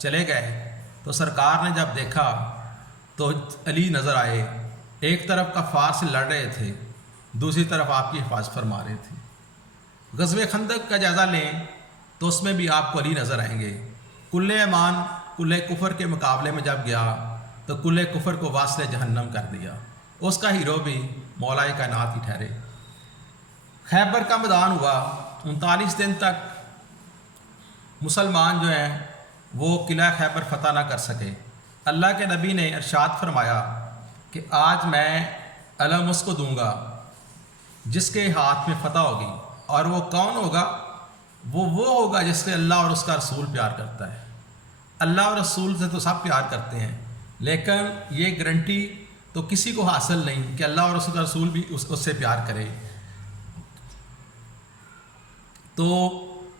چلے گئے تو سرکار نے جب دیکھا تو علی نظر آئے، ایک طرف کفار سے لڑ رہے تھے، دوسری طرف آپ کی حفاظت فرما رہے تھے۔ غزوہ خندق کا جائزہ لیں تو اس میں بھی آپ کو علی نظر آئیں گے۔ کل ایمان کل کفر کے مقابلے میں جب گیا تو کل کفر کو واصل جہنم کر دیا، اس کا ہیرو بھی مولا کائنات ہی ٹھہرے۔ خیبر کا میدان ہوا، 39 دن تک مسلمان جو ہیں وہ قلعہ خیبر فتح نہ کر سکے۔ اللہ کے نبی نے ارشاد فرمایا کہ آج میں علم اس کو دوں گا جس کے ہاتھ میں فتح ہوگی، اور وہ کون ہوگا؟ وہ ہوگا جس سے اللہ اور اس کا رسول پیار کرتا ہے۔ اللہ اور رسول سے تو سب پیار کرتے ہیں، لیکن یہ گارنٹی تو کسی کو حاصل نہیں کہ اللہ اور اس کا رسول بھی اس سے پیار کرے۔ تو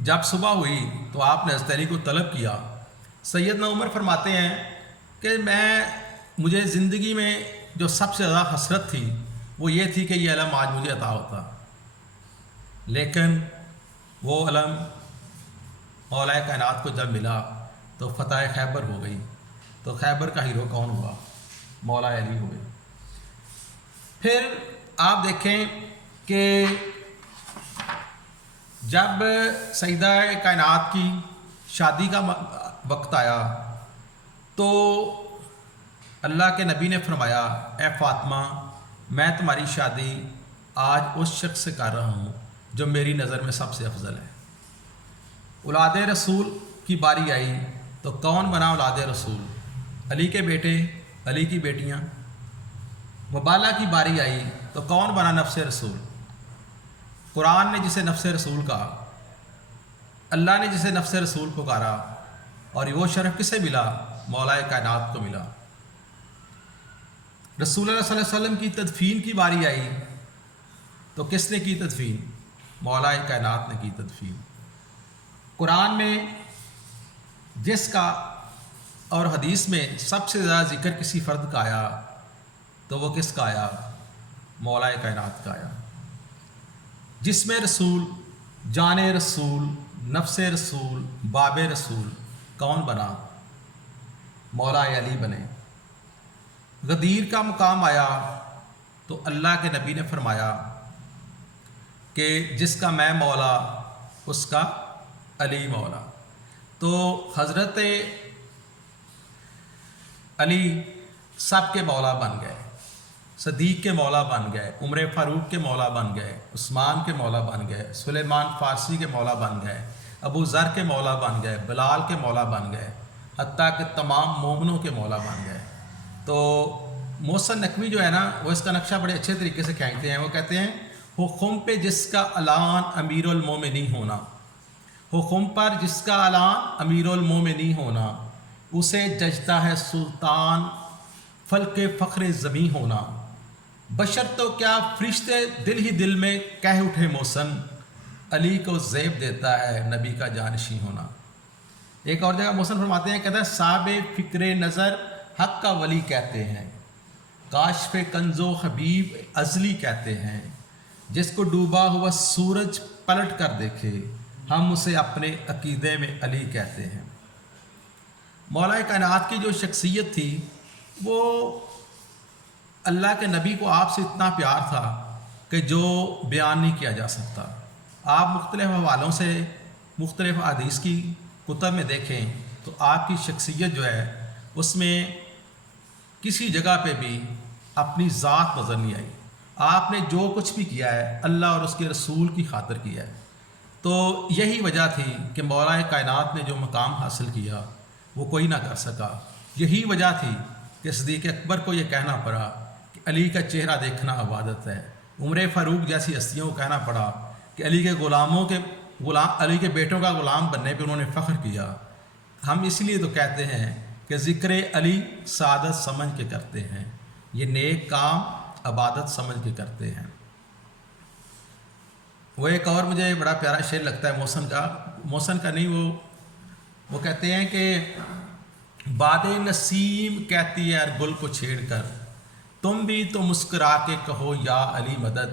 جب صبح ہوئی تو آپ نے حضرت علی کو طلب کیا۔ سیدنا عمر فرماتے ہیں کہ مجھے زندگی میں جو سب سے زیادہ حسرت تھی وہ یہ تھی کہ یہ علم آج مجھے عطا ہوتا، لیکن وہ علم مولا کائنات کو جب ملا تو فتح خیبر ہو گئی۔ تو خیبر کا ہیرو کون ہوا؟ مولا علی ہوئے۔ پھر آپ دیکھیں کہ جب سیدہ کائنات کی شادی کا وقت آیا تو اللہ کے نبی نے فرمایا، اے فاطمہ، میں تمہاری شادی آج اس شخص سے کر رہا ہوں جو میری نظر میں سب سے افضل ہے۔ اولاد رسول کی باری آئی تو کون بنا اولاد رسول؟ علی کے بیٹے، علی کی بیٹیاں۔ مبالہ کی باری آئی تو کون بنا نفس رسول؟ قرآن نے جسے نفس رسول کہا، اللہ نے جسے نفس رسول پکارا، اور وہ شرف کسے ملا؟ مولا کائنات کو ملا۔ رسول اللہ صلی اللہ علیہ وسلم کی تدفین کی باری آئی تو کس نے کی تدفین؟ مولا کائنات نے کی تدفین۔ قرآن میں جس کا اور حدیث میں سب سے زیادہ ذکر کسی فرد کا آیا تو وہ کس کا آیا؟ مولا کائنات کا آیا۔ جسم رسول، جان رسول، نفس رسول، باب رسول کون بنا؟ مولا علی بنے۔ غدیر کا مقام آیا تو اللہ کے نبی نے فرمایا کہ جس کا میں مولا اس کا علی مولا۔ تو حضرت علی سب کے مولا بن گئے، صدیق کے مولا بن گئے، عمر فاروق کے مولا بن گئے، عثمان کے مولا بن گئے، سلیمان فارسی کے مولا بن گئے، ابو ذر کے مولا بن گئے، بلال کے مولا بن گئے، حتیٰ کہ تمام مومنوں کے مولا بن گئے۔ تو محسن نقوی جو ہے نا وہ اس کا نقشہ بڑے اچھے طریقے سے کھینچتے ہیں۔ وہ کہتے ہیں حکم پہ جس کا اعلان امیر المومنی ہونا، حکم پر جس کا اعلان امیر المومنی ہونا، اسے ججتا ہے سلطان فلک فخر زمیں ہونا۔ بشر تو کیا فرشتے دل ہی دل میں کہہ اٹھے محسن، علی کو زیب دیتا ہے نبی کا جانشین ہونا۔ ایک اور جگہ محسن فرماتے ہیں، کہتا ہے صاحب فکر نظر حق کا ولی کہتے ہیں، کاشف کنز و حبیب ازلی کہتے ہیں، جس کو ڈوبا ہوا سورج پلٹ کر دیکھے ہم اسے اپنے عقیدے میں علی کہتے ہیں۔ مولا کائنات کی جو شخصیت تھی وہ اللہ کے نبی کو آپ سے اتنا پیار تھا کہ جو بیان نہیں کیا جا سکتا۔ آپ مختلف حوالوں سے مختلف احادیث کی کتب میں دیکھیں تو آپ کی شخصیت جو ہے اس میں کسی جگہ پہ بھی اپنی ذات نظر نہیں آئی۔ آپ نے جو کچھ بھی کیا ہے اللہ اور اس کے رسول کی خاطر کیا ہے۔ تو یہی وجہ تھی کہ مولا کائنات نے جو مقام حاصل کیا وہ کوئی نہ کر سکا۔ یہی وجہ تھی کہ صدیق اکبر کو یہ کہنا پڑا کہ علی کا چہرہ دیکھنا عبادت ہے۔ عمر فاروق جیسی ہستیوں کو کہنا پڑا کہ علی کے علی کے بیٹوں کا غلام بننے پہ انہوں نے فخر کیا۔ ہم اس لیے تو کہتے ہیں کہ ذکر علی سعادت سمجھ کے کرتے ہیں، یہ نیک کام عبادت سمجھ کے کرتے ہیں۔ وہ ایک اور مجھے بڑا پیارا شعر لگتا ہے محسن کا نہیں، وہ کہتے ہیں کہ باد نسیم کہتی ہے ہر گل کو چھیڑ کر، تم بھی تو مسکرا کے کہو یا علی مدد۔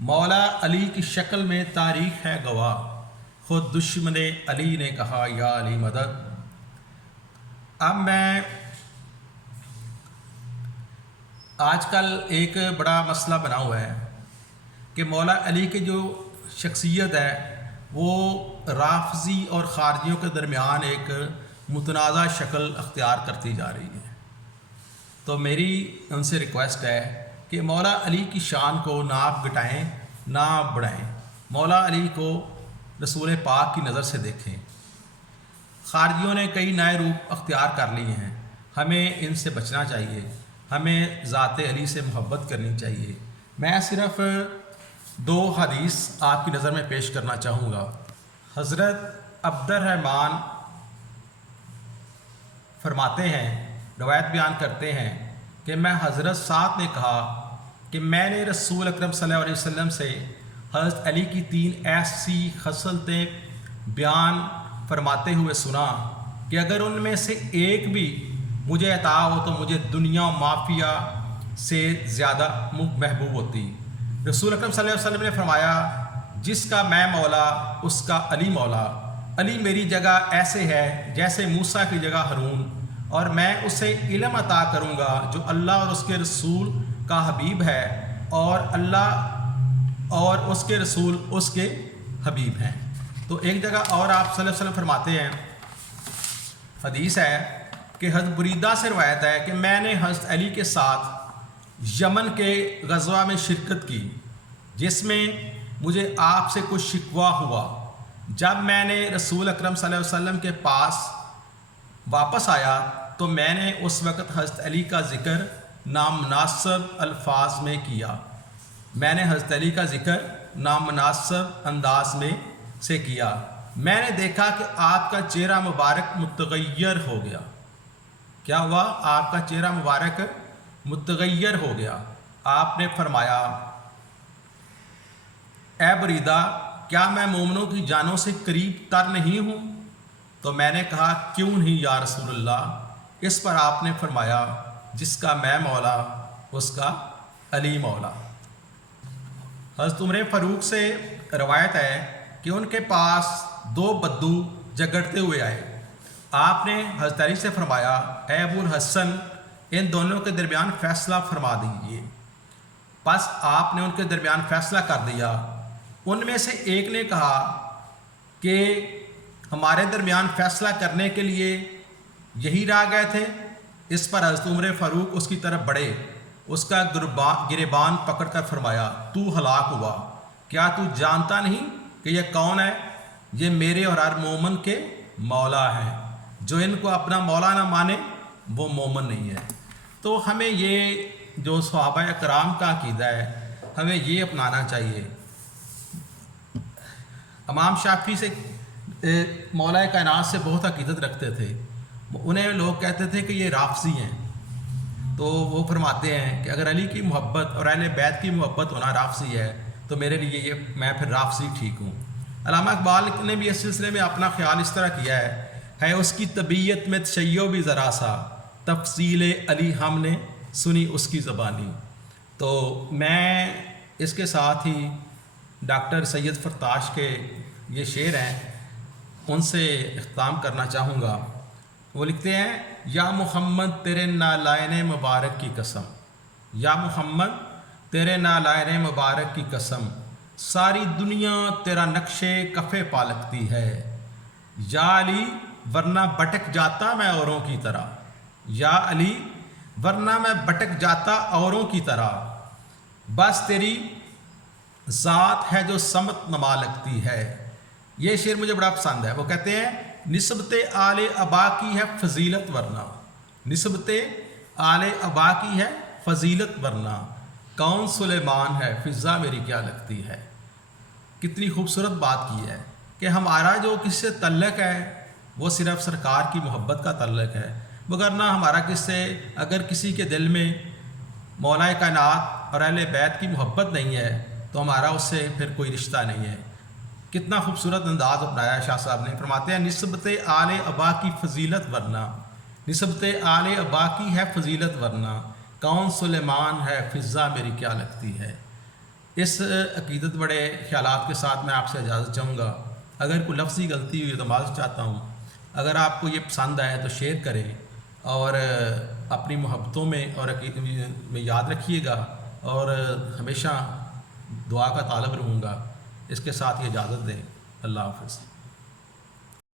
مولا علی کی شکل میں تاریخ ہے گواہ، خود دشمن علی نے کہا یا علی مدد۔ اب میں آج کل ایک بڑا مسئلہ بنا ہوا ہے کہ مولا علی کی جو شخصیت ہے وہ رافضی اور خارجیوں کے درمیان ایک متنازع شکل اختیار کرتی جا رہی ہے۔ تو میری ان سے ریکویسٹ ہے کہ مولا علی کی شان کو نہ آپ گھٹائیں نہ آپ بڑھائیں، مولا علی کو رسول پاک کی نظر سے دیکھیں۔ خارجیوں نے کئی نئے روپ اختیار کر لیے ہیں، ہمیں ان سے بچنا چاہیے، ہمیں ذات علی سے محبت کرنی چاہیے۔ میں صرف 2 حدیث آپ کی نظر میں پیش کرنا چاہوں گا۔ حضرت عبد الرحمن فرماتے ہیں، روایت بیان کرتے ہیں کہ میں حضرت سعد نے کہا کہ میں نے رسول اکرم صلی اللہ علیہ وسلم سے حضرت علی کی 3 ایسی خصلتیں بیان فرماتے ہوئے سنا کہ اگر ان میں سے ایک بھی مجھے عطا ہو تو مجھے دنیا و مافیا سے زیادہ محبوب ہوتی۔ رسول اکرم صلی اللہ علیہ وسلم نے فرمایا، جس کا میں مولا اس کا علی مولا۔ علی میری جگہ ایسے ہے جیسے موسیٰ کی جگہ ہارون، اور میں اسے علم عطا کروں گا جو اللہ اور اس کے رسول کا حبیب ہے، اور اللہ اور اس کے رسول اس کے حبیب ہیں۔ تو ایک جگہ اور آپ صلی اللہ علیہ وسلم فرماتے ہیں، حدیث ہے کہ حضرت بریدہ سے روایت ہے کہ میں نے حضرت علی کے ساتھ یمن کے غزوہ میں شرکت کی جس میں مجھے آپ سے کچھ شکوہ ہوا۔ جب میں نے رسول اکرم صلی اللہ علیہ وسلم کے پاس واپس آیا تو میں نے اس وقت حضرت علی کا ذکر نامناسب الفاظ میں کیا۔ میں نے حضرت علی کا ذکر نامناسب انداز میں سے کیا۔ میں نے دیکھا کہ آپ کا چہرہ مبارک متغیر ہو گیا۔ کیا ہوا؟ آپ کا چہرہ مبارک متغیر ہو گیا۔ آپ نے فرمایا، اے بریدہ، کیا میں مومنوں کی جانوں سے قریب تر نہیں ہوں؟ تو میں نے کہا، کیوں نہیں یا رسول اللہ؟ اس پر آپ نے فرمایا، جس کا میں مولا اس کا علی مولا۔ حضرت عمر فاروق سے روایت ہے کہ ان کے پاس 2 بدو جھگڑتے ہوئے آئے۔ آپ نے حضرت علی سے فرمایا، اے ابو الحسن، ان دونوں کے درمیان فیصلہ فرما دیجیے۔ بس آپ نے ان کے درمیان فیصلہ کر دیا۔ ان میں سے ایک نے کہا کہ ہمارے درمیان فیصلہ کرنے کے لیے یہی رہ گئے تھے۔ اس پر حضرت عمر فاروق اس کی طرف بڑھے، اس کا گریبان پکڑ کر فرمایا، تو ہلاک ہوا۔ کیا تو جانتا نہیں کہ یہ کون ہے؟ یہ میرے اور ہر مومن کے مولا ہیں۔ جو ان کو اپنا مولا نہ مانے وہ مومن نہیں ہے۔ تو ہمیں یہ جو صحابہ کرام کا عقیدہ ہے ہمیں یہ اپنانا چاہیے۔ امام شافعی سے مولا کائنات سے بہت عقیدت رکھتے تھے۔ انہیں لوگ کہتے تھے کہ یہ رافضی ہیں، تو وہ فرماتے ہیں کہ اگر علی کی محبت اور اہل بیت کی محبت ہونا رافضی ہے تو میرے لیے یہ میں پھر رافضی ٹھیک ہوں۔ علامہ اقبال نے بھی اس سلسلے میں اپنا خیال اس طرح کیا ہے اس کی طبیعت میں تشیع بھی ذرا سا، تفصیل علی ہم نے سنی اس کی زبانی۔ تو میں اس کے ساتھ ہی ڈاکٹر سید فرتاش کے یہ شعر ہیں ان سے اختتام کرنا چاہوں گا۔ وہ لکھتے ہیں، یا محمد تیرے نالائن مبارک کی قسم، یا محمد تیرے نالائن مبارک کی قسم، ساری دنیا تیرا نقش کفے پالکتی ہے۔ یا علی ورنہ بٹک جاتا میں اوروں کی طرح، یا علی ورنہ میں بٹک جاتا اوروں کی طرح، بس تیری ذات ہے جو سمت نما لگتی ہے۔ یہ شعر مجھے بڑا پسند ہے۔ وہ کہتے ہیں، نسبت آل ابا کی ہے فضیلت ورنہ، نسبت آل ابا کی ہے فضیلت ورنہ، کون سلیمان ہے فضا میری کیا لگتی ہے۔ کتنی خوبصورت بات کی ہے کہ ہمارا جو کس سے تعلق ہے وہ صرف سرکار کی محبت کا تعلق ہے، وگرنہ ہمارا کس سے اگر کسی کے دل میں مولا کائنات اور اہل بیت کی محبت نہیں ہے تو ہمارا اس سے پھر کوئی رشتہ نہیں ہے۔ کتنا خوبصورت انداز اپنایا شاہ صاحب نے۔ فرماتے ہیں، نسبت آل ابا کی فضیلت ورنہ، نسبت آل ابا کی ہے فضیلت ورنہ، کون سلیمان ہے فضا میری کیا لگتی ہے۔ اس عقیدت بڑے خیالات کے ساتھ میں آپ سے اجازت چاہوں گا۔ اگر کوئی لفظی غلطی ہوئی تو معذرت چاہتا ہوں. اگر آپ کو یہ پسند آئے تو شیئر کریں اور اپنی محبتوں میں اور میں یاد رکھیے گا اور ہمیشہ دعا کا طالب رہوں گا. اس کے ساتھ یہ اجازت دیں. اللہ حافظ.